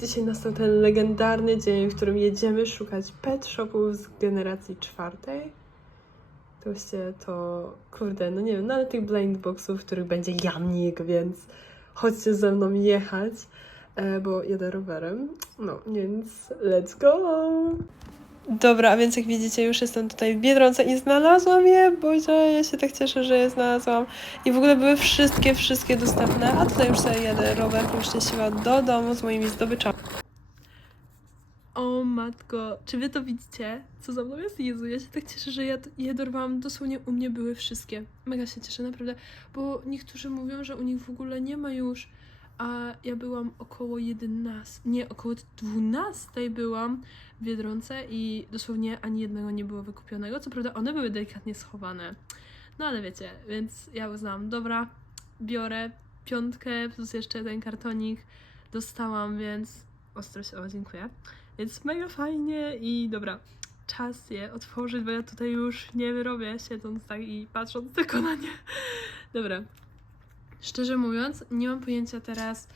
Dzisiaj nastał ten legendarny dzień, w którym jedziemy szukać pet shopów z generacji czwartej. To właściwie to, kurde, no nie wiem, no ale tych blind boxów, w których będzie jamnik, więc chodźcie ze mną jechać, e, bo jadę rowerem. No, więc let's go! Dobra, a więc jak widzicie, już jestem tutaj w Biedronce i znalazłam je. Boże, ja się tak cieszę, że je znalazłam. I w ogóle były wszystkie, wszystkie dostępne. A tutaj już sobie jadę rowerkiem szczęśliwa do domu z moimi zdobyczami. O matko, czy wy to widzicie? Co za mną jest? Jezu, ja się tak cieszę, że ja je dorwałam. Dosłownie u mnie były wszystkie. Mega się cieszę, naprawdę. Bo niektórzy mówią, że u nich w ogóle nie ma już. A ja byłam około 11, nie, około 12 byłam w Biedronce i dosłownie ani jednego nie było wykupionego. Co prawda one były delikatnie schowane. No ale wiecie, więc ja uznałam, dobra, biorę piątkę plus jeszcze ten kartonik dostałam, więc ostro się, o dziękuję. Więc mega fajnie i dobra, czas je otworzyć, bo ja tutaj już nie wyrobię siedząc tak i patrząc tylko na nie. Dobra. Szczerze mówiąc, nie mam pojęcia teraz,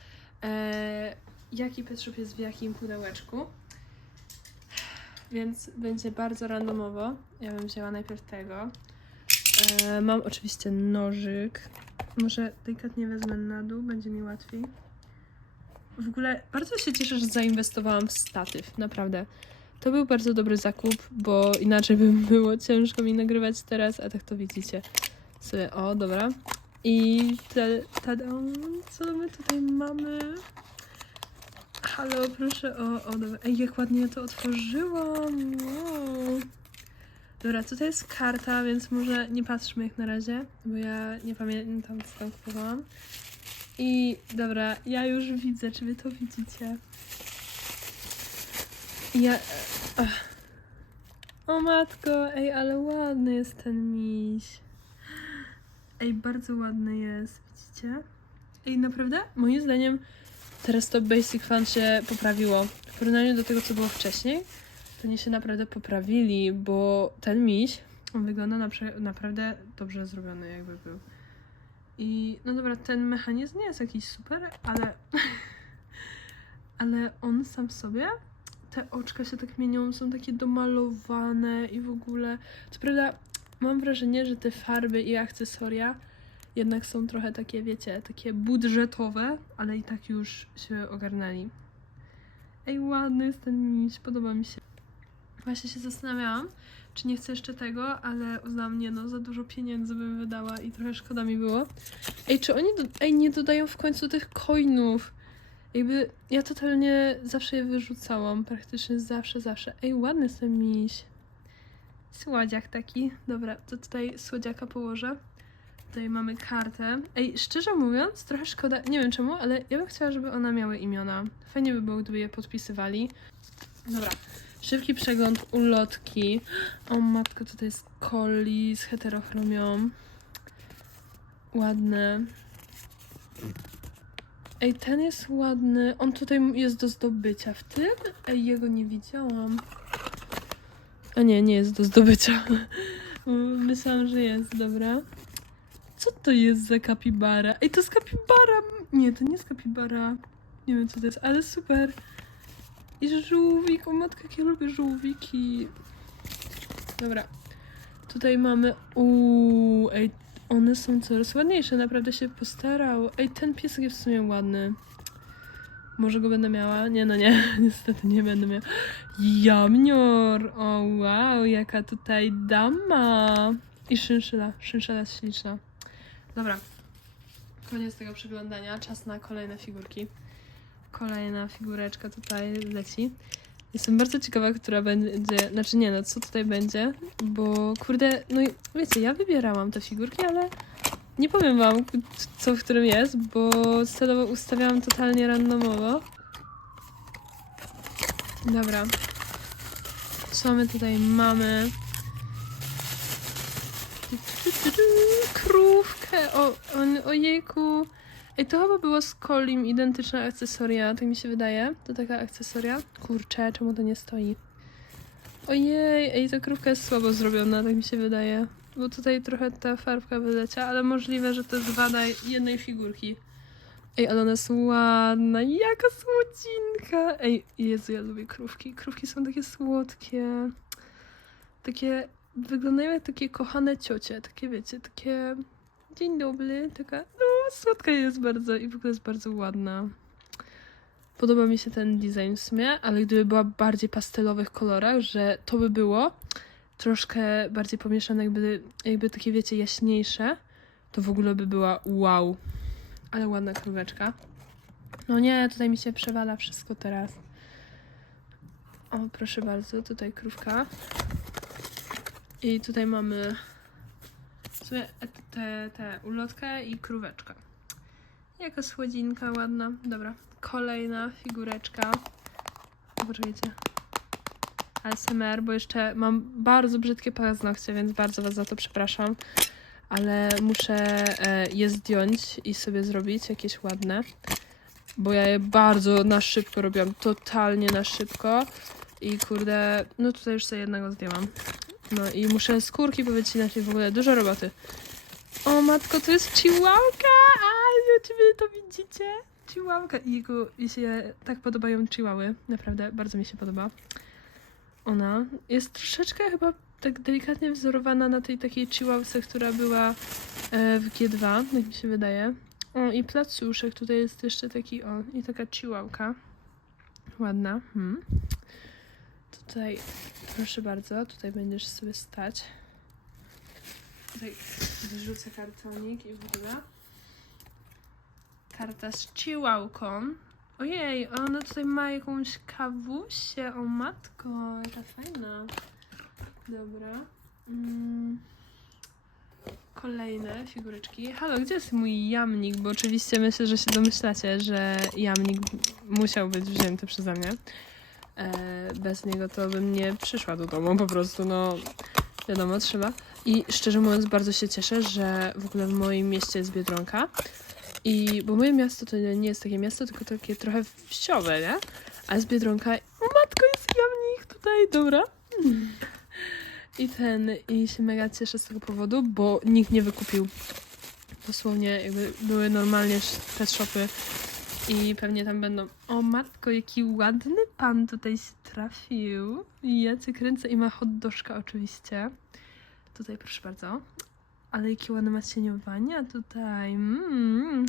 e, jaki pet jest w jakim pudełeczku. Więc będzie bardzo randomowo. Ja bym wzięła najpierw tego. E, mam oczywiście nożyk. Może delikatnie wezmę na dół, będzie mi łatwiej. W ogóle bardzo się cieszę, że zainwestowałam w statyw, naprawdę. To był bardzo dobry zakup, bo inaczej by było ciężko mi nagrywać teraz, a tak to widzicie. Sobie, o, dobra. I te, tada, co my tutaj mamy? Halo, proszę o, o, dobra. Ej, jak ładnie ja to otworzyłam. Wow. Dobra, tutaj jest karta, więc może nie patrzmy jak na razie, bo ja nie pamiętam, co tam kupowałam. I dobra, ja już widzę, czy wy to widzicie. Ja. Ach. O matko, ej, ale ładny jest ten miś. Ej, bardzo ładny jest, widzicie? Ej, naprawdę? Moim zdaniem teraz to Basic Fan się poprawiło. W porównaniu do tego, co było wcześniej, to nie się naprawdę poprawili, bo ten miś, on wygląda napra- naprawdę dobrze zrobiony, jakby był. I no dobra, ten mechanizm nie jest jakiś super, ale. ale on sam sobie. Te oczka się tak mienią, są takie domalowane i w ogóle. Co prawda, mam wrażenie, że te farby i akcesoria jednak są trochę takie, wiecie, takie budżetowe, ale i tak już się ogarnęli. Ej, ładny jest ten miś, podoba mi się. Właśnie się zastanawiałam, czy nie chcę jeszcze tego, ale uznałam, nie no, za dużo pieniędzy bym wydała i trochę szkoda mi było. Ej, czy oni, do... ej, nie dodają w końcu tych coinów? Jakby, ja totalnie zawsze je wyrzucałam, praktycznie zawsze, zawsze. Ej, ładny jest ten miś. Słodziak taki. Dobra, to tutaj słodziaka położę. Tutaj mamy kartę. Ej, szczerze mówiąc, trochę szkoda, nie wiem czemu, ale ja bym chciała, żeby one miały imiona. Fajnie by było, gdyby je podpisywali. Dobra, szybki przegląd ulotki. O matko, tutaj jest coli z heterochromią. Ładne. Ej, ten jest ładny. On tutaj jest do zdobycia. W tym? Ej, jego nie widziałam. A nie, nie jest do zdobycia. Myślałam, że jest, dobra. Co to jest za kapibara? Ej, to jest kapibara! Nie, to nie jest kapibara. Nie wiem, co to jest, ale super. I żółwik, o matka, jak ja lubię żółwiki. Dobra. Tutaj mamy... Uuu, ej, one są coraz ładniejsze, naprawdę się postarało. Ej, ten piesek jest w sumie ładny. Może go będę miała? Nie, no nie, niestety nie będę miała. Jamnior! O wow, jaka tutaj dama! I szynszyla, szynszyla jest śliczna. Dobra, koniec tego przeglądania, czas na kolejne figurki. Kolejna figureczka tutaj leci. Jestem bardzo ciekawa, która będzie, znaczy nie no, co tutaj będzie, bo kurde, no wiecie, ja wybierałam te figurki, ale nie powiem wam, co w którym jest, bo celowo ustawiałam totalnie randomowo. Dobra. Co my tutaj mamy? Krówkę! O, on, ojejku! Ej, to chyba było z Colim identyczna akcesoria, tak mi się wydaje. To taka akcesoria. Kurczę, czemu to nie stoi? Ojej, ej, ta krówka jest słabo zrobiona, tak mi się wydaje. Bo tutaj trochę ta farbka wyleciała, ale możliwe, że to jest wada jednej figurki. Ej, ale ona jest ładna, jaka słodzinka. Ej, Jezu, ja lubię krówki. Krówki są takie słodkie. Takie, wyglądają jak takie kochane ciocie. Takie, wiecie, takie... Dzień dobry, taka, no, słodka jest bardzo i w ogóle jest bardzo ładna. Podoba mi się ten design w sumie, ale gdyby była w bardziej pastelowych kolorach, że to by było troszkę bardziej pomieszane, jakby, jakby takie, wiecie, jaśniejsze, to w ogóle by była wow. Ale ładna króweczka. No nie, tutaj mi się przewala wszystko teraz. O, proszę bardzo, tutaj krówka. I tutaj mamy w sumie tę te, ulotkę i króweczkę. Jaka słodzinka ładna. Dobra, kolejna figureczka. Poczekajcie. ASMR, bo jeszcze mam bardzo brzydkie paznokcie, więc bardzo Was za to przepraszam. Ale muszę e, je zdjąć i sobie zrobić jakieś ładne. Bo ja je bardzo na szybko robiłam, totalnie na szybko. I kurde, no tutaj już sobie jednego zdjęłam. No i muszę skórki powycinać i w ogóle dużo roboty. O matko, to jest chihuahua! A, czy to widzicie? Chihuahua. Jego, mi się tak podobają chihuahy. Naprawdę, bardzo mi się podoba. Ona jest troszeczkę chyba tak delikatnie wzorowana na tej takiej chihuahce, która była e, w G2, jak mi się wydaje. O, i placuszek. Tutaj jest jeszcze taki, o, i taka chihuahua. Ładna. Hmm. Tutaj, proszę bardzo, tutaj będziesz sobie stać. Tutaj wyrzucę kartonik i w ogóle. Karta z chihuahką. Ojej, ona tutaj ma jakąś kawusię. O matko, jaka fajna. Dobra. Mm. Kolejne figureczki. Halo, gdzie jest mój jamnik? Bo oczywiście myślę, że się domyślacie, że jamnik musiał być wzięty przeze mnie. E, bez niego to bym nie przyszła do domu, po prostu, no wiadomo, trzeba. I szczerze mówiąc, bardzo się cieszę, że w ogóle w moim mieście jest Biedronka. I bo moje miasto to nie jest takie miasto, tylko takie trochę wsiowe, nie? A jest Biedronka. Matko, jest jamnik tutaj, dobra. I ten, i się mega cieszę z tego powodu, bo nikt nie wykupił. Dosłownie jakby były normalnie te shopy i pewnie tam będą. O matko, jaki ładny pan tutaj się trafił. I ja cię kręcę i ma hot dożka oczywiście. Tutaj proszę bardzo. Ale jakie ładne ma cieniowania tutaj. Mm.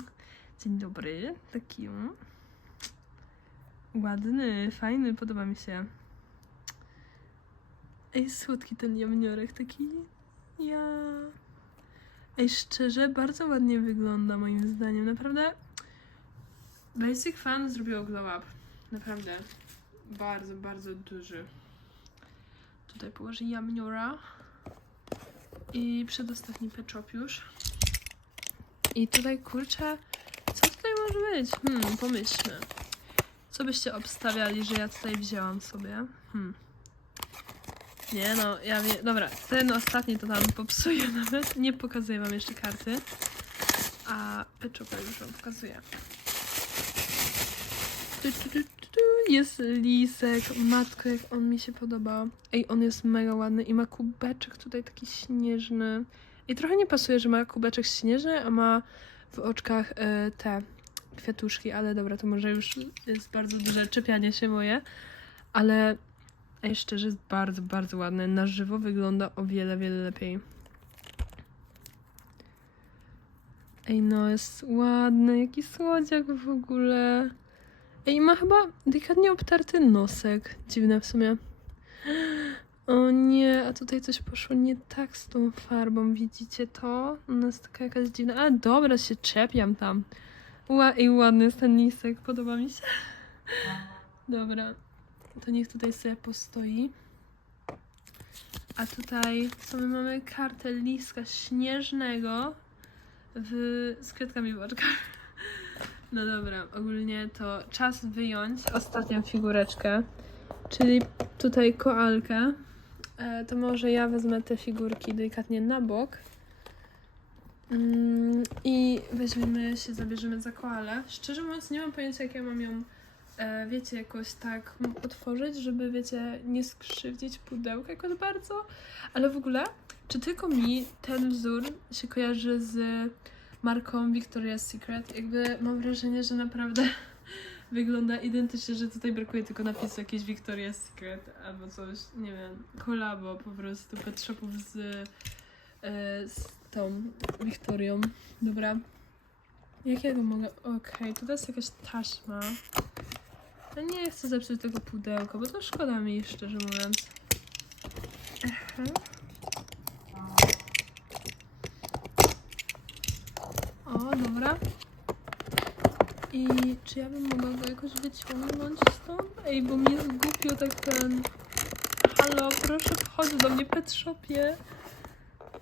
Dzień dobry. Taki mm. ładny, fajny, podoba mi się. Ej, słodki ten jamniorek, taki ja. Ej, szczerze, bardzo ładnie wygląda moim zdaniem. Naprawdę Basic Fan zrobiło glow up. Naprawdę. Bardzo, bardzo duży. Tutaj położę jamniora. I przedostatni peczop już. I tutaj, kurczę, co tutaj może być? Hmm, pomyślmy. Co byście obstawiali, że ja tutaj wzięłam sobie? Hmm. Nie no, ja wiem. Dobra, ten ostatni to tam popsuję nawet. Nie pokazuję wam jeszcze karty. A peczopa już wam pokazuję. Tu, tu, tu. Jest lisek. Matko, jak on mi się podoba. Ej, on jest mega ładny i ma kubeczek tutaj taki śnieżny. I trochę nie pasuje, że ma kubeczek śnieżny, a ma w oczkach e, te kwiatuszki, ale dobra, to może już jest bardzo duże czepianie się moje. Ale ej, szczerze jest bardzo, bardzo ładny. Na żywo wygląda o wiele, wiele lepiej. Ej, no jest ładny, jaki słodziak w ogóle. Ej, ma chyba delikatnie obtarty nosek. Dziwne w sumie. O nie, a tutaj coś poszło nie tak z tą farbą, widzicie to? Ona jest taka jakaś dziwna. A dobra, się czepiam tam. Ła, ej, ładny jest ten lisek, podoba mi się. Dobra, to niech tutaj sobie postoi. A tutaj my mamy? Kartę liska śnieżnego w... z kwiatkami w oczkach. No dobra, ogólnie to czas wyjąć ostatnią figureczkę, czyli tutaj koalkę. E, to może ja wezmę te figurki delikatnie na bok. Mm, I weźmiemy się, zabierzemy za koalę. Szczerze mówiąc, nie mam pojęcia, jak ja mam ją, e, wiecie, jakoś tak otworzyć, żeby, wiecie, nie skrzywdzić pudełka jakoś bardzo. Ale w ogóle, czy tylko mi ten wzór się kojarzy z marką Victoria's Secret. Jakby mam wrażenie, że naprawdę wygląda identycznie, że tutaj brakuje tylko napisu jakieś Victoria's Secret albo coś, nie wiem, kolabo po prostu pet shopów z, e, z tą Wiktorią. Dobra. Jakiego mogę? Okej, tutaj jest jakaś taśma. Ja nie chcę zepsuć tego pudełka, bo to szkoda mi, szczerze mówiąc. Aha. I czy ja bym mogła go jakoś wyciągnąć stąd? Ej, bo mnie zgubił tak ten... Halo, proszę chodź do mnie, pet shopie.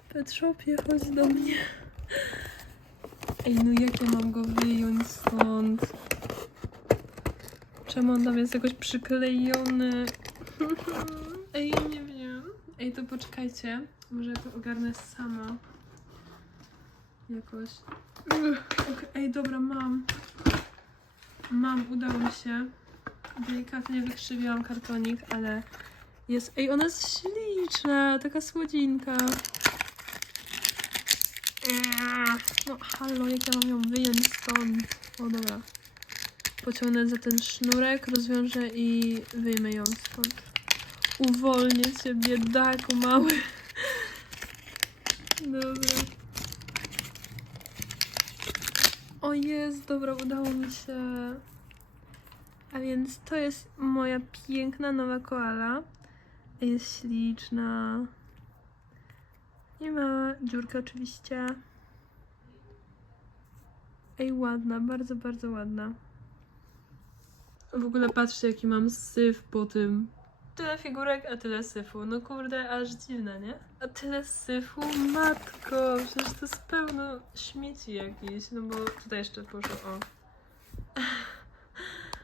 Pet shopie, chodź do mnie. Ej, no jak ja mam go wyjąć stąd? Czemu on tam jest jakoś przyklejony? Ej, nie wiem. Ej, to poczekajcie. Może ja to ogarnę sama. Jakoś. Ej, dobra, mam. Mam, udało mi się. Delikatnie wykrzywiłam kartonik, ale jest. Ej, ona jest śliczna, taka słodzinka. Eee, No, halo, jak ja mam ją wyjąć stąd? O, dobra. Pociągnę za ten sznurek, rozwiążę i wyjmę ją stąd. Uwolnię cię, biedaku mały. Dobra. O jest, dobra, udało mi się. A więc to jest moja piękna nowa koala. Jest śliczna. Nie ma dziurka oczywiście. Ej, ładna, bardzo, bardzo ładna. W ogóle patrzcie, jaki mam syf po tym. Tyle figurek, a tyle syfu. No kurde, aż dziwne, nie? A tyle syfu, matko, przecież to jest pełno śmieci jakichś. No bo tutaj jeszcze poszło, o.